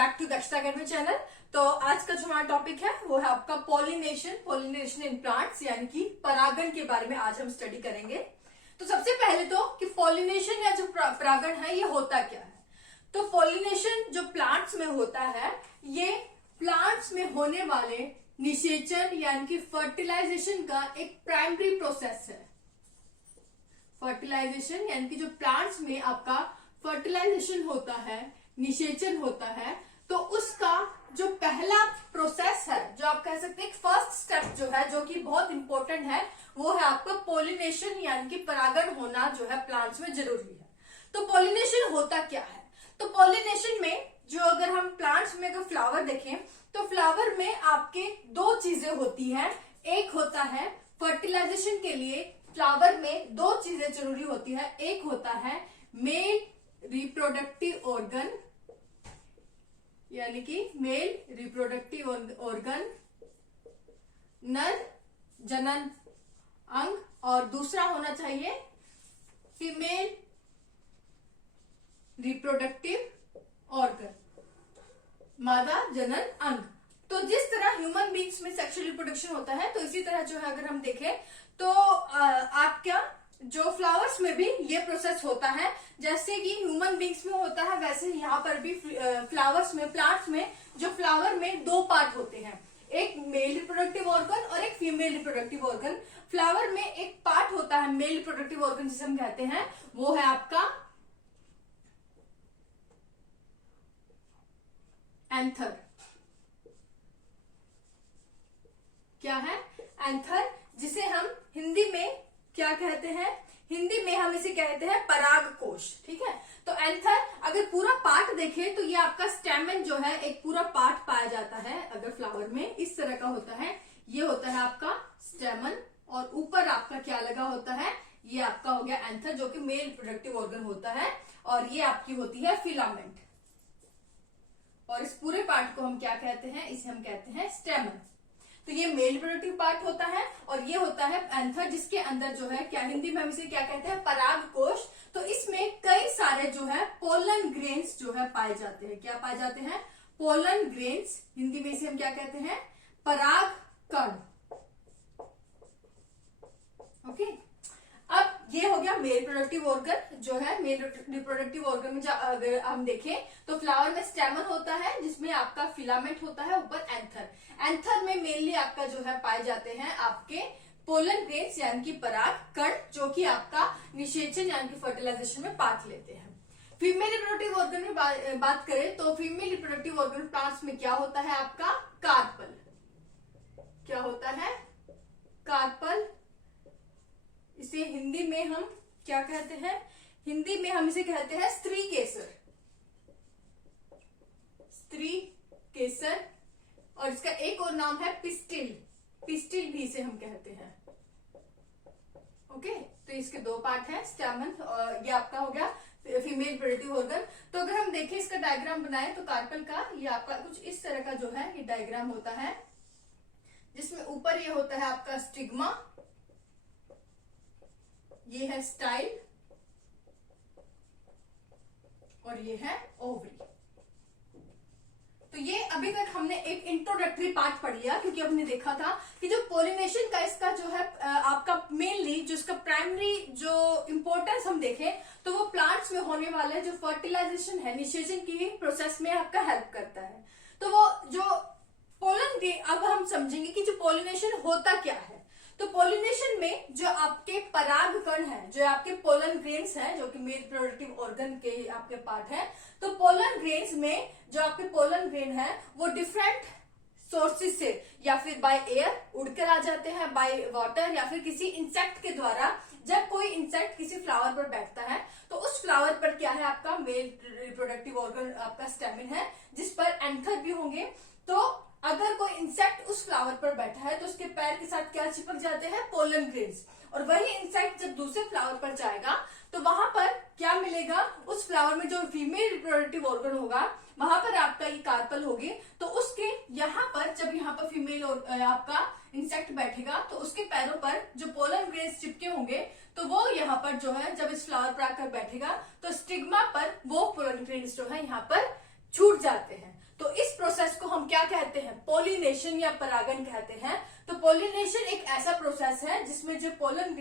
Back to दक्षता academy channel. तो आज का जो हमारा टॉपिक है वो है आपका पॉलिनेशन इन प्लांट्स, यानी कि परागण के बारे में आज हम स्टडी करेंगे। तो सबसे पहले तो कि पॉलिनेशन या जो परागण है ये होता क्या है। तो पॉलिनेशन जो प्लांट्स में होता है ये प्लांट्स में होने वाले निषेचन यानी कि फर्टिलाइजेशन का एक प्राइमरी प्रोसेस है। फर्टिलाइजेशन यानी कि जो प्लांट्स में आपका फर्टिलाइजेशन होता है, निषेचन होता है, तो उसका जो पहला प्रोसेस है, जो आप कह सकते हैं फर्स्ट स्टेप जो है, जो कि बहुत इंपॉर्टेंट है, वो है आपका पॉलिनेशन यानी कि परागण होना जो है प्लांट्स में जरूरी है। तो पॉलिनेशन होता क्या है? तो पॉलिनेशन में जो अगर हम प्लांट्स में अगर फ्लावर देखें तो फ्लावर में आपके दो चीजें होती हैं। एक होता है फर्टिलाइजेशन के लिए फ्लावर में दो चीजें जरूरी होती है। एक होता है मेल रिप्रोडक्टिव ऑर्गन यानी कि मेल रिप्रोडक्टिव ऑर्गन, नर जनन अंग, और दूसरा होना चाहिए फीमेल रिप्रोडक्टिव ऑर्गन, मादा जनन अंग। तो जिस तरह ह्यूमन बींग्स में सेक्सुअल रिप्रोडक्शन होता है, तो इसी तरह जो है अगर हम देखें तो आपका जो फ्लावर्स में भी ये प्रोसेस होता है। जैसे कि ह्यूमन बींग्स में होता है, वैसे यहाँ पर भी फ्लावर्स में, प्लांट्स में जो फ्लावर में दो पार्ट होते हैं, एक मेल रिप्रोडक्टिव ऑर्गन और एक फीमेल रिप्रोडक्टिव ऑर्गन। फ्लावर में एक पार्ट होता है मेल रिप्रोडक्टिव ऑर्गन जिसे हम कहते हैं, वो है आपका एंथर। क्या है? एंथर, जिसे हम हिंदी में क्या कहते हैं? हिंदी में हम इसे कहते हैं परागकोश। ठीक है, तो एंथर अगर पूरा पार्ट देखें तो ये आपका स्टेमन जो है एक पूरा पार्ट पाया जाता है। अगर फ्लावर में इस तरह का होता है, ये होता है आपका स्टेमन, और ऊपर आपका क्या लगा होता है, ये आपका हो गया एंथर, जो कि मेल रिप्रोडक्टिव ऑर्गन होता है, और ये आपकी होती है फिलामेंट। और इस पूरे पार्ट को हम क्या कहते हैं? इसे हम कहते हैं स्टेमन। तो ये मेल रिप्रोडक्टिव पार्ट होता है और ये होता है एंथर, जिसके अंदर जो है क्या हिंदी में हम इसे क्या कहते हैं? परागकोश। तो इसमें कई सारे जो है पोलन ग्रेन्स जो है पाए जाते हैं। क्या पाए जाते हैं? Pollen grains. हिंदी में इसे हम क्या कहते हैं? पराग कण। ओके, अब ये हो गया मेल रिप्रोडक्टिव ऑर्गन जो है। मेल रिप्रोडक्टिव ऑर्गन में अगर हम देखें तो फ्लावर में स्टेमन होता है जिसमें आपका फिलामेंट होता है, ऊपर एंथर। एंथर में मेनली आपका जो है पाए जाते हैं आपके पोलन ग्रेन्स यानी कि पराग कण, जो कि आपका निषेचन यानी कि फर्टिलाइजेशन में पार्ट लेते हैं। फीमेल रिप्रोडक्टिव ऑर्गन में बात करें तो फीमेल रिप्रोडक्टिव ऑर्गन प्लांट्स में क्या होता है? आपका कार्पल। क्या होता है? कार्पल। इसे हिंदी में हम क्या कहते हैं? हिंदी में हम इसे कहते हैं स्त्री केसर। स्त्री केसर, और इसका एक और नाम है पिस्टिल। पिस्टिल भी इसे हम कहते हैं। ओके, तो इसके दो पार्ट है, स्टेमन, और ये आपका हो गया फीमेल रिप्रोडक्टिव ऑर्गन। तो अगर हम देखें इसका डायग्राम बनाए तो कार्पल का ये आपका कुछ इस तरह का जो है ये डायग्राम होता है, जिसमें ऊपर ये होता है आपका स्टिग्मा, ये है स्टाइल, और ये है ओवरी। तो ये अभी तक हमने एक इंट्रोडक्टरी पार्ट पढ़ लिया, क्योंकि हमने देखा था कि जो पॉलिनेशन का इसका जो है आपका मेनली जो इसका प्राइमरी जो इंपॉर्टेंस हम देखें तो वो प्लांट्स में होने वाले जो फर्टिलाइजेशन है, निषेचन की प्रोसेस में आपका हेल्प करता है। तो वो जो पोलन, अब हम समझेंगे कि जो पॉलिनेशन होता क्या है। तो पॉलिनेशन में जो आपके पराग कण है, जो आपके पोलन ग्रेन्स हैं, जो कि मेल रिप्रोडक्टिव ऑर्गन के आपके पार्ट है, तो पोलन ग्रेन्स में जो आपके पोलन ग्रेन है वो डिफरेंट सोर्सेज से या फिर बाय एयर उड़कर आ जाते हैं, बाय वाटर, या फिर किसी इंसेक्ट के द्वारा। जब कोई इंसेक्ट किसी फ्लावर पर बैठता है तो उस फ्लावर पर क्या है? आपका मेल रिप्रोडक्टिव ऑर्गन, आपका स्टेमन है, जिस पर एंथर भी होंगे। तो अगर कोई इंसेक्ट उस फ्लावर पर बैठा है तो उसके पैर के साथ क्या चिपक जाते हैं? Pollen grains. और वही इंसेक्ट जब दूसरे फ्लावर पर जाएगा तो वहां पर क्या मिलेगा? उस फ्लावर में जो फीमेल रिप्रोडक्टिव ऑर्गन होगा वहां पर आपका ये कार्पल होगी। तो उसके यहाँ पर जब यहाँ पर फीमेल आपका इंसेक्ट बैठेगा तो उसके पैरों पर जो पोलन ग्रेन्स चिपके होंगे, तो वो यहाँ पर जो है जब इस फ्लावर पर आकर बैठेगा तो स्टिग्मा पर वो पोलन ग्रेन्स जो है यहाँ पर छूट जाते हैं। हम क्या कहते हैं, पोलिनेशन या परागन कहते हैं। तो पोलिनेशन एक ऐसा प्रोसेस है जिसमें जो pollen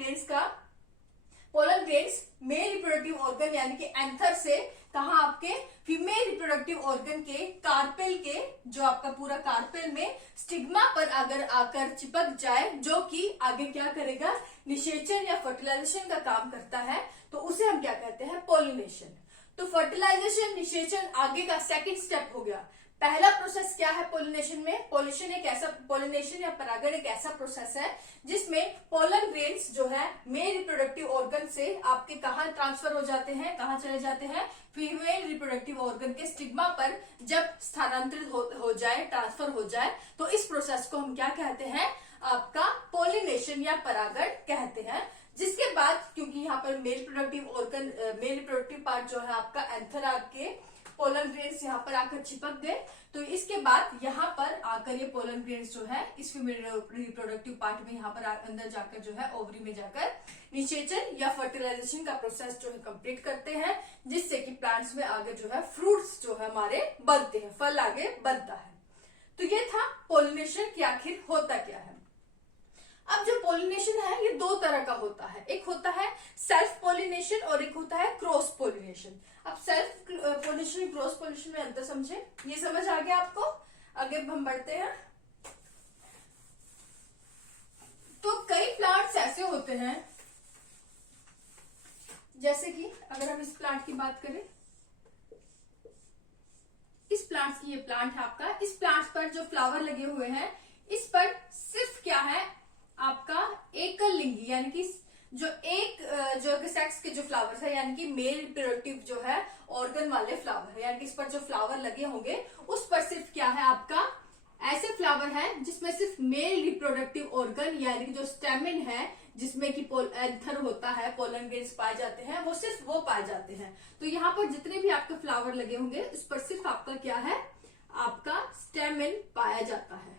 grains male reproductive organ यानी कि एंथर से कहा आपके फीमेल रिप्रोडक्टिव ऑर्गन के कार्पेल के, जो आपका पूरा कार्पेल में स्टिग्मा पर अगर आकर चिपक जाए, जो कि आगे क्या करेगा, निषेचन या फर्टिलाइजेशन का काम करता है, तो उसे हम क्या कहते हैं, पोलिनेशन। तो फर्टिलाइजेशन, निषेचन आगे का सेकंड स्टेप हो गया। पहला प्रोसेस क्या है पोलिनेशन में, पोलिनेशन या परागण एक ऐसा प्रोसेस है जिसमें पोलन ग्रेन्स जो है मेल रिप्रोडक्टिव ऑर्गन से आपके कहा ट्रांसफर हो जाते हैं, कहाँ चले जाते हैं, फीमेल रिप्रोडक्टिव ऑर्गन के स्टिग्मा पर जब स्थानांतरित हो जाए, ट्रांसफर हो जाए, तो इस प्रोसेस को हम क्या कहते हैं, आपका पोलिनेशन या परागण कहते हैं। जिसके बाद क्योंकि यहाँ पर मेल रिप्रोडक्टिव पार्ट जो है आपका एंथर आपके पोलन ग्रेन्स यहाँ पर आकर चिपक गए, तो इसके बाद यहाँ पर आकर ये पोलन ग्रेन्स जो है इस फीमेल रिप्रोडक्टिव पार्ट में यहाँ पर अंदर जाकर जो है ओवरी में जाकर निषेचन या फर्टिलाइजेशन का प्रोसेस जो है कंप्लीट करते हैं, जिससे कि प्लांट्स में आगे जो है फ्रूट्स जो है हमारे बनते हैं, फल आगे बनता है। तो ये था पोलिनेशन कि आखिर होता क्या है। अब जो पोलिनेशन है ये दो तरह का होता है, एक होता है सेल्फ पोलिनेशन और एक होता है क्रॉस पोलिनेशन। अब सेल्फ पोलिनेशन क्रॉस पोलिनेशन में अंतर समझे, ये समझ आ गया आपको, आगे हम बढ़ते हैं। तो कई प्लांट्स ऐसे होते हैं, जैसे कि अगर हम इस प्लांट की बात करें, इस प्लांट की, ये प्लांट है आपका, इस प्लांट पर जो फ्लावर लगे हुए हैं, इस पर सिर्फ क्या है आपका एकल लिंगी यानी कि जो सेक्स के जो फ्लावर्स है, यानी कि मेल रिप्रोडक्टिव जो है ऑर्गन वाले फ्लावर है, यानी कि इस पर जो फ्लावर लगे होंगे उस पर सिर्फ क्या है आपका, ऐसे फ्लावर है जिसमें सिर्फ मेल रिप्रोडक्टिव ऑर्गन यानी कि जो स्टेमिन है, जिसमें कि एंथर होता है, पोलन ग्रेन्स पाए जाते हैं, वो सिर्फ वो पाए जाते हैं। तो यहाँ पर जितने भी आपके फ्लावर लगे होंगे उस पर सिर्फ आपका क्या है, आपका स्टेमिन पाया जाता है।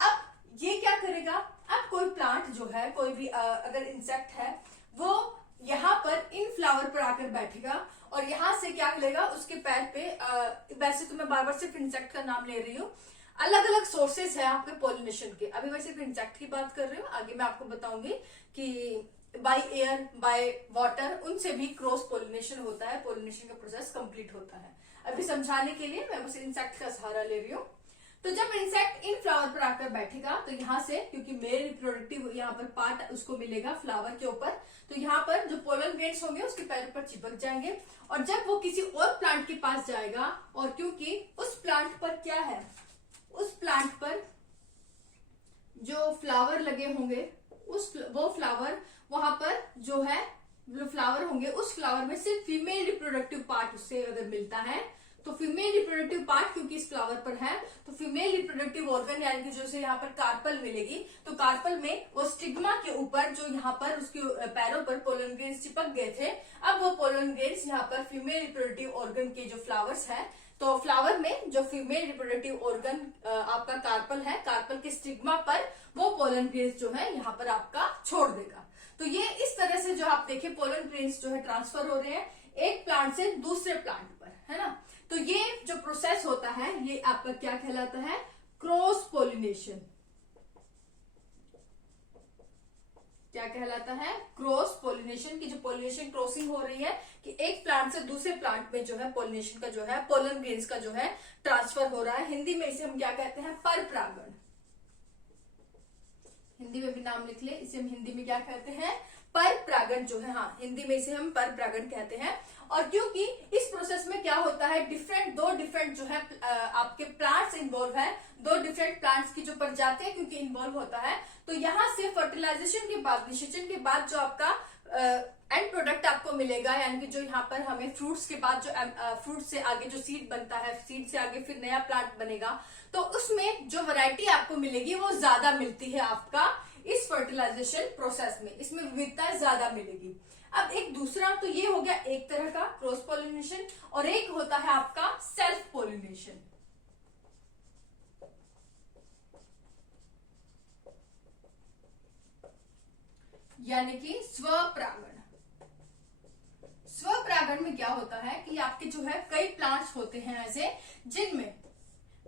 अब ये क्या करेगा, अब कोई प्लांट जो है, कोई भी अगर इंसेक्ट है, वो यहाँ पर इन फ्लावर पर आकर बैठेगा और यहाँ से क्या लेगा, उसके पैर पे वैसे तो मैं बार बार सिर्फ इंसेक्ट का नाम ले रही हूँ, अलग अलग सोर्सेज है आपके पोलिनेशन के, अभी मैं सिर्फ इंसेक्ट की बात कर रही हूँ, आगे मैं आपको बताऊंगी कि बाय एयर, बाय वाटर, उनसे भी क्रॉस पोलिनेशन होता है, पोलिनेशन का प्रोसेस कंप्लीट होता है। अभी समझाने के लिए मैं बस इंसेक्ट का सहारा ले रही हूँ। तो जब इंसेक्ट इन फ्लावर पर आकर बैठेगा, तो यहाँ से क्योंकि मेल रिप्रोडक्टिव यहाँ पर पार्ट उसको मिलेगा फ्लावर के ऊपर, तो यहाँ पर जो पोलन ग्रेन्स होंगे उसके पैर पर चिपक जाएंगे, और जब वो किसी और प्लांट के पास जाएगा, और क्योंकि उस प्लांट पर क्या है, उस प्लांट पर जो फ्लावर लगे होंगे, वो फ्लावर वहां पर जो है फ्लावर होंगे, उस फ्लावर में सिर्फ फीमेल रिप्रोडक्टिव पार्ट उससे अगर मिलता है, तो फीमेल रिप्रोडक्टिव पार्ट क्योंकि इस फ्लावर पर है, तो फीमेल रिप्रोडक्टिव ऑर्गन यानी कि जो यहाँ पर कार्पल मिलेगी, तो कार्पल में वो स्टिग्मा के ऊपर जो यहाँ पर उसके पैरों पर पोलन ग्रेन्स चिपक गए थे, अब वो पोलन ग्रेन्स यहाँ पर फीमेल रिप्रोडक्टिव ऑर्गन के जो फ्लावर्स है, तो फ्लावर में जो फीमेल रिप्रोडक्टिव ऑर्गन आपका कार्पल है, कार्पल के स्टिग्मा पर वो पोलन ग्रेन्स जो है यहाँ पर आपका छोड़ देगा। तो ये इस तरह से जो आप देखें पोलन ग्रेन्स जो है ट्रांसफर हो रहे हैं एक प्लांट से दूसरे प्लांट पर, है ना। तो ये जो प्रोसेस होता है ये आपका क्या कहलाता है, क्रॉस पोलिनेशन। क्या कहलाता है, क्रॉस पोलिनेशन की जो पोलिनेशन क्रॉसिंग हो रही है कि एक प्लांट से दूसरे प्लांट में जो है पोलिनेशन का जो है, पोलन ग्रेन्स का जो है ट्रांसफर हो रहा है। हिंदी में इसे हम क्या कहते हैं, परपरागण। हिंदी में भी नाम लिख ले, इसे हम हिंदी में क्या कहते हैं, परपरागण जो है, हाँ हिंदी में इसे हम परपरागण कहते हैं। और क्योंकि इस प्रोसेस में क्या होता है, दो डिफरेंट जो है आपके प्लांट्स इन्वॉल्व है, दो डिफरेंट प्लांट्स की जो प्रजातियां क्योंकि इन्वॉल्व होता है, तो यहाँ से फर्टिलाइजेशन के बाद, निषेचन के बाद जो आपका एंड प्रोडक्ट आपको मिलेगा, यानी कि जो यहाँ पर हमें फ्रूट्स के बाद जो फ्रूट से आगे जो सीड बनता है, सीड से आगे फिर नया प्लांट बनेगा, तो उसमें जो वैरायटी आपको मिलेगी वो ज्यादा मिलती है आपका इस फर्टिलाइजेशन प्रोसेस में, इसमें विविधता ज्यादा मिलेगी। अब एक दूसरा तो ये हो गया एक तरह का क्रॉस पोलिनेशन, और एक होता है आपका सेल्फ पोलिनेशन। यानी कि स्वपरागण। स्वपरागण में क्या होता है कि आपके जो है कई प्लांट्स होते हैं ऐसे जिनमें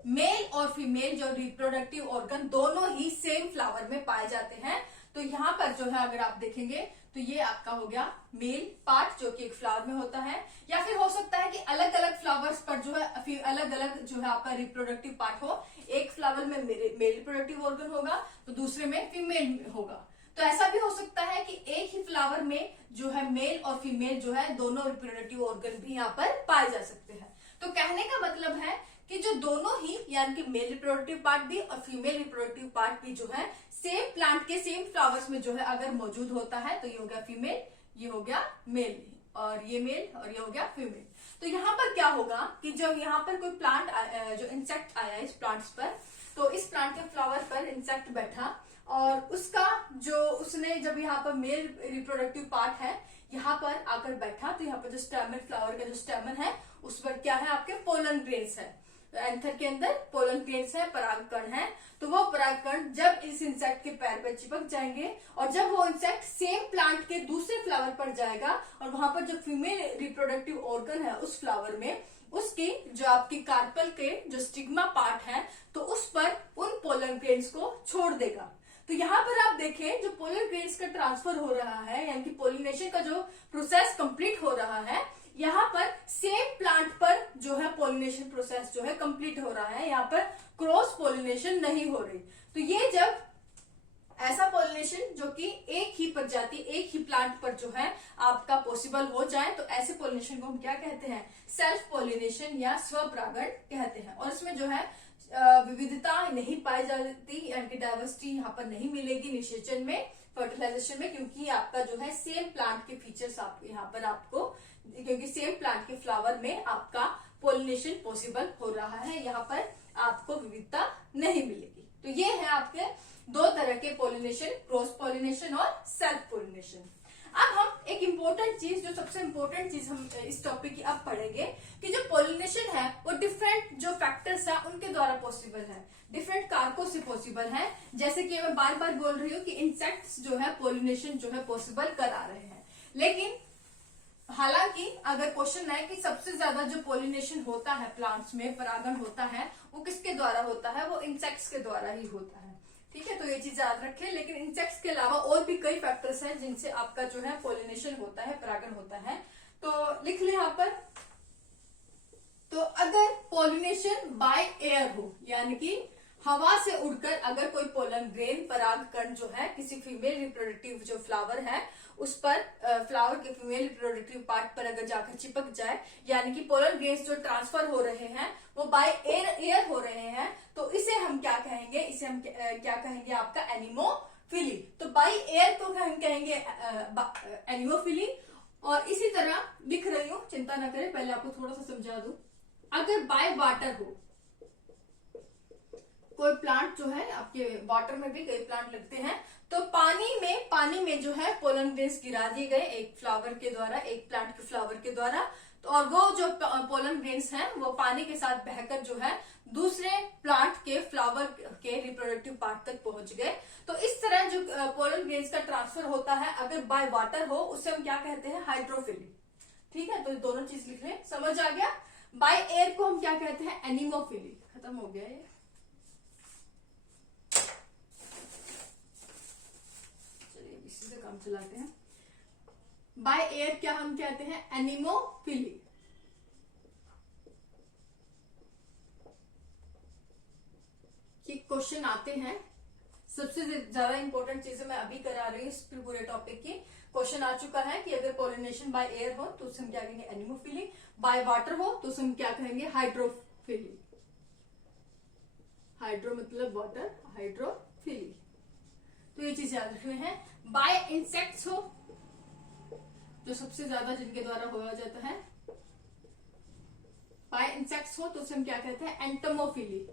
मेल और फीमेल जो रिप्रोडक्टिव ऑर्गन दोनों ही सेम फ्लावर में पाए जाते हैं। तो यहाँ पर जो है अगर आप देखेंगे तो ये आपका हो गया मेल पार्ट जो कि एक फ्लावर में होता है, या फिर हो सकता है कि अलग अलग फ्लावर्स पर जो है अलग अलग जो है आपका रिप्रोडक्टिव पार्ट हो। एक फ्लावर में मेल रिप्रोडक्टिव ऑर्गन होगा तो दूसरे में फीमेल होगा। तो ऐसा भी हो सकता है कि एक ही फ्लावर में जो है मेल और फीमेल जो है दोनों रिप्रोडक्टिव ऑर्गन भी यहाँ पर पाए जा सकते हैं। तो कहने का मतलब है कि जो दोनों ही यानी कि मेल रिप्रोडक्टिव पार्ट भी और फीमेल रिप्रोडक्टिव पार्ट भी जो है सेम प्लांट के सेम फ्लावर्स में जो है अगर मौजूद होता है तो ये हो गया फीमेल, ये हो गया मेल, और ये मेल और ये हो गया फीमेल। तो यहाँ पर क्या होगा कि जब यहाँ पर कोई प्लांट जो इंसेक्ट आया इस प्लांट्स पर, तो इस प्लांट के फ्लावर पर इंसेक्ट बैठा और उसका जो उसने जब यहाँ पर मेल रिप्रोडक्टिव पार्ट है यहाँ पर आकर बैठा, तो यहाँ पर जो स्टेमन फ्लावर का जो स्टेमन है उस पर क्या है आपके पोलन ग्रेन्स है। एंथर के अंदर पोलन ग्रेन्स है, परागकण है। तो वो परागकण जब इस इंसेक्ट के पैर पर चिपक जाएंगे और जब वो इंसेक्ट सेम प्लांट के दूसरे फ्लावर पर जाएगा और वहां पर जो फीमेल रिप्रोडक्टिव ऑर्गन है उस फ्लावर में उसकी जो आपकी कार्पल के जो स्टिग्मा पार्ट है तो उस पर उन पोलन ग्रेन्स को छोड़ देगा। तो यहाँ पर आप देखें जो पोलन ग्रेन्स का ट्रांसफर हो रहा है यानी कि पोलिनेशन का जो प्रोसेस कंप्लीट हो रहा है, यहाँ पर सेम प्लांट पर जो है पोलिनेशन प्रोसेस जो है कंप्लीट हो रहा है, यहाँ पर क्रॉस पोलिनेशन नहीं हो रही। तो ये जब ऐसा पोलिनेशन जो कि एक ही प्रजाति एक ही प्लांट पर जो है आपका पॉसिबल हो जाए तो ऐसे पोलिनेशन को हम क्या कहते हैं, सेल्फ पोलिनेशन या स्वपरागण कहते हैं। और इसमें जो है विविधता नहीं पाई जाती यानी कि डाइवर्सिटी यहाँ पर नहीं मिलेगी निषेचन में, फर्टिलाइजेशन में, क्योंकि आपका जो है सेम प्लांट के फीचर्स आप यहाँ पर आपको, क्योंकि सेम प्लांट के फ्लावर में आपका पोलिनेशन पॉसिबल हो रहा है, यहाँ पर आपको विविधता नहीं मिलेगी। तो ये है आपके दो तरह के पोलिनेशन, क्रॉस पोलिनेशन और सेल्फ पोलिनेशन। अब हम एक इम्पोर्टेंट चीज, जो सबसे इम्पोर्टेंट चीज हम इस टॉपिक की अब पढ़ेंगे कि जो पोलिनेशन है वो डिफरेंट जो फैक्टर्स है उनके द्वारा पॉसिबल है, डिफरेंट कारकों से पॉसिबल है। जैसे कि मैं बार बार बोल रही हूँ कि इंसेक्ट्स जो है पोलिनेशन जो है पॉसिबल करा रहे हैं, लेकिन हालांकि अगर क्वेश्चन है कि सबसे ज्यादा जो पोलिनेशन होता है प्लांट्स में, परागण होता है, वो किसके द्वारा होता है, वो इंसेक्ट्स के द्वारा ही होता है। ठीक है, तो ये चीज याद रखें। लेकिन इंसेक्ट्स के अलावा और भी कई फैक्टर्स हैं जिनसे आपका जो है पोलिनेशन होता है, परागण होता है। तो लिख ले यहाँ पर। तो अगर पोलिनेशन बाय एयर हो यानी कि हवा से उड़कर अगर कोई पोलन ग्रेन परागकण जो है किसी फीमेल रिप्रोडक्टिव जो फ्लावर है उस पर फ्लावर के फीमेल रिप्रोडक्टिव पार्ट पर अगर जाकर चिपक जाए, यानी कि पोलन ग्रेन्स जो ट्रांसफर हो रहे हैं वो बाय एयर हो रहे हैं, तो इसे हम क्या कहेंगे, इसे हम क्या कहेंगे आपका एनिमोफिली। तो बाय एयर को हम कहेंगे एनिमोफिली। और इसी तरह लिख रही हूं, चिंता न करें, पहले आपको थोड़ा सा समझा दूं। अगर बाय वाटर हो, कोई प्लांट जो है आपके वाटर में भी कई प्लांट लगते हैं, तो पानी में जो है पोलन ग्रेन्स गिरा दिए गए एक फ्लावर के द्वारा, एक प्लांट के फ्लावर के द्वारा, तो और वो जो पोलन ग्रेन्स हैं वो पानी के साथ बहकर जो है दूसरे प्लांट के फ्लावर के रिप्रोडक्टिव पार्ट तक पहुंच गए। तो इस तरह जो पोलन ग्रेन्स का ट्रांसफर होता है अगर बाय वाटर हो उसे हम क्या कहते हैं, हाइड्रोफिली। ठीक है, तो दोनों चीज लिख लें, समझ आ गया। बाय एयर को हम क्या कहते हैं, एनिमोफिली। खत्म हो गया ये। इसी से काम चलाते हैं। बाय एयर क्या हम कहते हैं, एनिमोफिली। ये क्वेश्चन आते हैं, सबसे ज्यादा इंपॉर्टेंट चीजें मैं अभी करा रही हूँ इस पूरे टॉपिक की। क्वेश्चन आ चुका है कि अगर पोलिनेशन बाय एयर हो तो उसे हम क्या कहेंगे, एनिमोफिली। बाय वाटर हो तो उसे हम क्या कहेंगे, हाइड्रोफिली। हाइड्रो मतलब वाटर, हाइड्रोफिली। तो ये चीज याद रखनी है। बाय इंसेक्ट्स हो, जो सबसे ज्यादा जिनके द्वारा होया जाता है, बाय इंसेक्ट्स हो तो उसे हम क्या कहते हैं, एंटोमोफिली।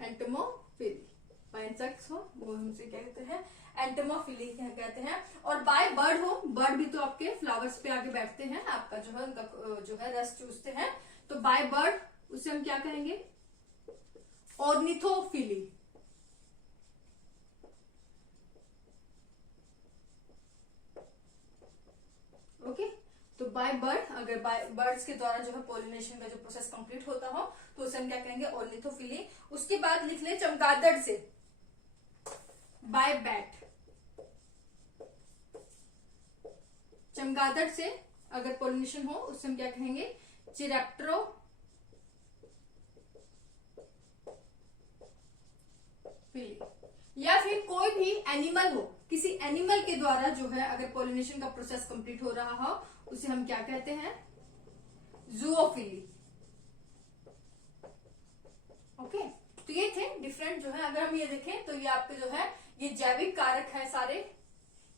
एंटोमोफिली बाय इंसेक्ट्स हो वो हमसे क्या कहते हैं, एंटोमोफिली कहते हैं। और बाय बर्ड हो, बर्ड भी तो आपके फ्लावर्स पे आके बैठते हैं, आपका जो है उनका जो है रस चूसते हैं, तो बाय बर्ड उसे हम क्या कहेंगे, ऑर्निथोफिली। ओके, तो बाय बर्ड, अगर बाय बर्ड्स के द्वारा जो है पॉलिनेशन का जो प्रोसेस कंप्लीट होता हो तो उसे हम क्या कहेंगे, ऑर्निथोफिली। उसके बाद लिख ले चमगादड़ से, बाय बैट। चमगादड़ से अगर पॉलिनेशन हो उससे हम क्या कहेंगे, चिरैप्टरो फिली। या फिर कोई भी एनिमल हो, किसी एनिमल के द्वारा जो है अगर पॉलिनेशन का प्रोसेस कंप्लीट हो रहा हो उसे हम क्या कहते हैं, जूओफिली। ओके, तो ये थे डिफरेंट जो है, अगर हम ये देखें तो ये आपके जो है ये जैविक कारक है सारे,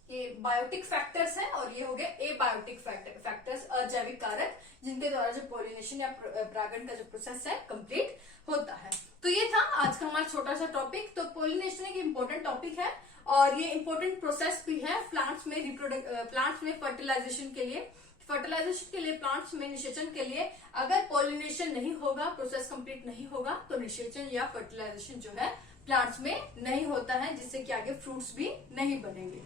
ये बायोटिक फैक्टर्स हैं, और ये हो गए एबायोटिक फैक्टर्स, अजैविक कारक, जिनके द्वारा जो पॉलिनेशन या परागण का जो प्रोसेस है कंप्लीट होता है। तो ये था आज का हमारा छोटा सा टॉपिक। तो पॉलिनेशन एक इम्पोर्टेंट टॉपिक है और ये इम्पोर्टेंट प्रोसेस भी है प्लांट्स में, प्लांट्स में फर्टिलाइजेशन के लिए, प्लांट्स में निषेचन के लिए। अगर पॉलिनेशन नहीं होगा, प्रोसेस कंप्लीट नहीं होगा, तो निषेचन या फर्टिलाइजेशन जो है प्लांट्स में नहीं होता है, जिससे कि आगे फ्रूट्स भी नहीं बनेंगे।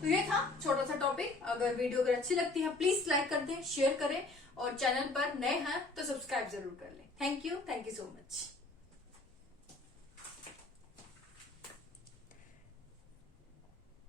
तो ये था छोटा सा टॉपिक। अगर वीडियो अगर अच्छी लगती है प्लीज लाइक कर दें, शेयर करें, और चैनल पर नए हैं तो सब्सक्राइब जरूर कर लें। Thank you so much.